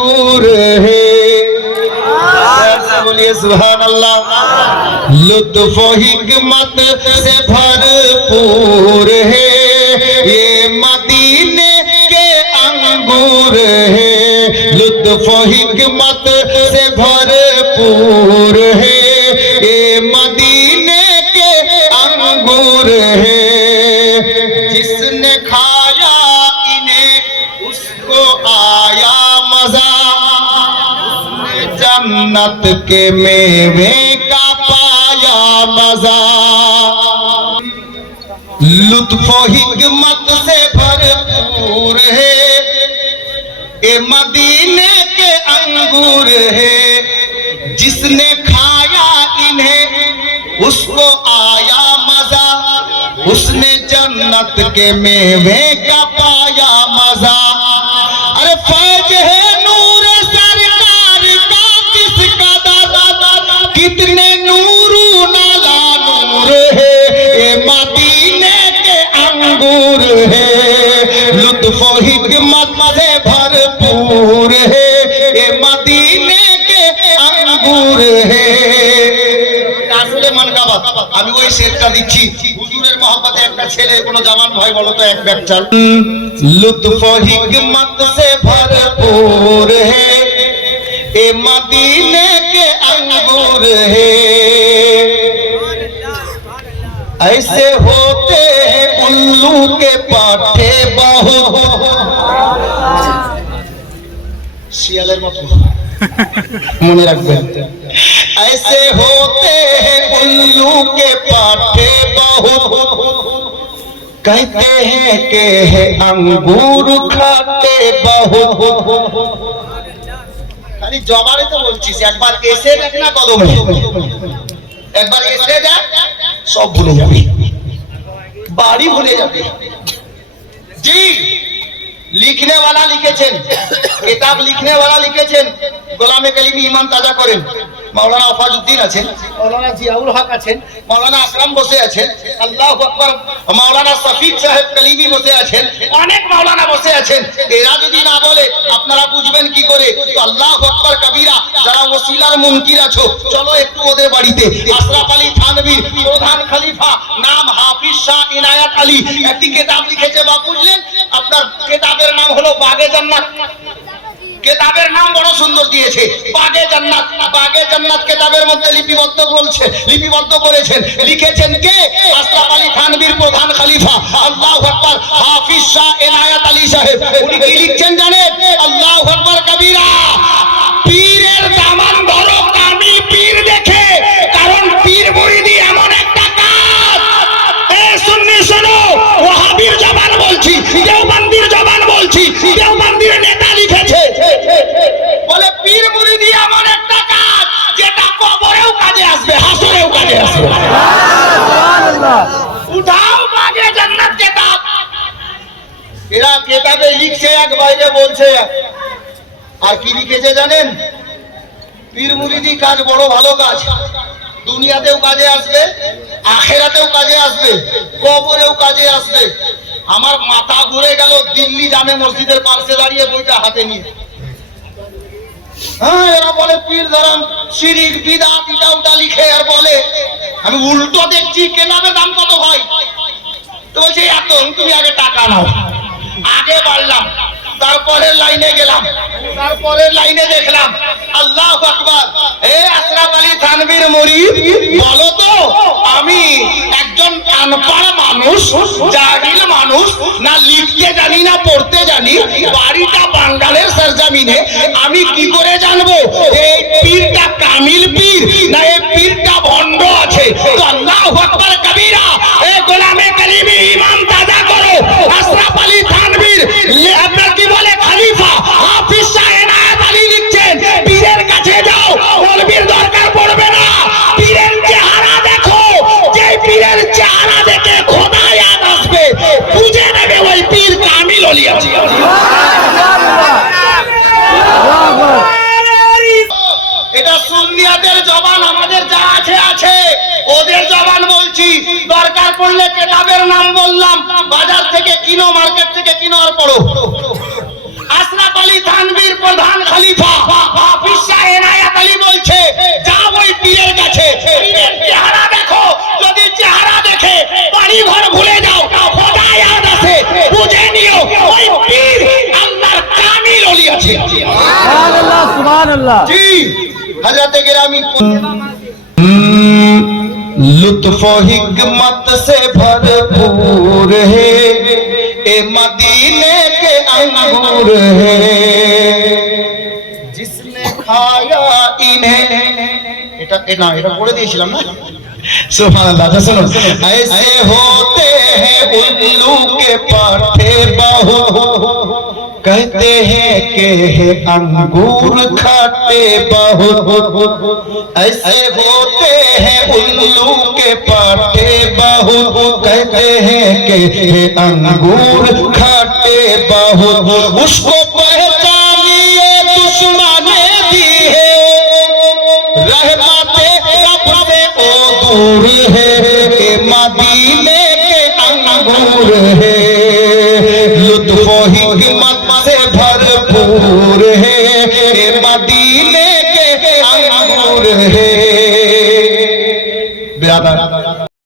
مقبور ہے۔ سبحان اللہ لطف و حکمت سے بھرپور ہے۔ یہ مدینے کے انگور ہے۔ لطف و حکمت سے بھرپور ہے۔ جنت کے میوے کا پایا مزہ۔ لطف و حکمت سے بھرپور ہے۔ اے مدینے کے انگور ہے۔ جس نے کھایا انہیں، اس کو آیا مزہ۔ اس نے جنت کے میوے کا پایا مزہ۔ कितने नूरू नाला नूर है ये मदीने के अंगूर है लुत्फ हिकमत से भरपूर है ये मदीने के अंगूर है আসলে মন কাবাত আমি ওই সেটটা দিচ্ছি হুজুরের মহব্বতে একটা ছেলে কোনো জামান ভাই বলো তো এক ব্যাগটা লুৎফ হিকমত से भरपूर है ए मदीने के अंगूर है ऐसे होते हैं उल्लू के पाठे बहुत শিয়ালের মতো মনে রাখবেন ऐसे होते हैं उल्लू के पाठे बहुत कहते हैं कि है अंगूर खाते बहुत খালি জবানে তো বলছিস একবার এসে দেখ না কদমে একবার এসে দেখ সব ভুলে যাবে বাড়ি ভুলে যাবে জি লিখনে वाला লিখেছেন কিতাব লিখনে वाला লিখেছেন গোলামে কালিমি ইমান তাজা করেন মাওলানা আফাজউদ্দিন আছেন। মাওলানা জিয়াউল হক আছেন। মাওলানা আকরাম বসে আছেন। আল্লাহু আকবার। মাওলানা সফিক সাহেব কালিমি বসে আছেন। অনেক মাওলানা বসে আছেন। এরা যদি না বলে আপনারা বুঝবেন কি করে? তো আল্লাহু আকবার কবিরা যারা ওসিলার মুনকির আছো চলো একটু ওদের বাড়িতে। আশরাফ আলী থানভীর প্রধান খলিফা নাম হাফিজ শাহ ইনায়াত আলী। একটি কিতাব লিখেছে বা বুঝলেন? আপনার কেতাবের নাম হলো বাগে জান্নাত। কেতাবের নাম বড় সুন্দর দিয়েছে। বাগে জান্নাত বাগে জান্নাত কেতাবের মধ্যে লিপিবদ্ধ বলছে, লিপিবদ্ধ করেছেন। লিখেছেন কে? আশরাফ আলী থানবীর প্রধান খলিফা। আল্লাহু আকবার, হাফিজ শাহ এনায়েত আলী সাহেব। উনি কি লিখছেন জানেন? আল্লাহু আকবার, কবিরা। এরা কেতাবে লিখছে, এক বাইরে বলছে। আর কি লিখেছে জানেন? পীর মুরিদি কাজ বড় ভালো কাজ। দুনিয়াতেও কাজে আসবে, আখেরাতেও কাজে আসবে, কবরেও কাজে আসবে। আমার মাথা ঘুরে গেল দিল্লি জামে মসজিদের পাশে দাঁড়িয়ে বইটা হাতে নিয়ে। হ্যাঁ এরা বলে, পীর ধরম, শিরিক, বিদাত, ইটা ওটা লিখে আর বলে। আমি উল্টো দেখছি কেনাবে দাম কত হয় তো বলছে, এত, তুমি আগে টাকা নাও। বাড়লাম তারপরে লাইনে গেলাম। তারপরে লাইনে দেখলাম, আল্লাহ আকবার। এ আশরাফ আলী থানবীর মুরিদ, বলো তো, আমি একজন আনপাড় মানুষ জাহিল মানুষ, না লিখতে জানি, না পড়তে জানি, বাড়িটা বাঙ্গালের সরজমিনে, আমি কি করে জানব? এই পীরটা কামিল পীর, না এই পীরটা ভণ্ড আছে? তো আল্লাহ আকবার কবিরা, এ গোলামে কালিমি ইমাম এটা সুন্নিয়াদের জবান, আমাদের যা আছে আছে। ওদের জবান বলছি। দরকার পড়লে কেতাবের নাম বললাম। বাজার থেকে কিনো, মার্কেট থেকে কিনো আর পড়ো। اللہ۔ جی۔ حضرت گرامی لطف و حکمت سے بھرپور ہے۔ اے مدینے کے انگور ہے۔ جس نے کھایا انہیں۔ এটা اے نا এটা پڑے دیشلام نا سبحان اللہ تو سنو۔ ایسے ہوتے ہیں الو کے پاٹھے بہو کہتے ہیں کہ انگور کھاتے بہت۔ ایسے ہوتے ہیں الو کے پاتے بہت۔ کہتے ہیں کہ انگور کھاتے بہت۔ اس کو پہچان হুজুর হে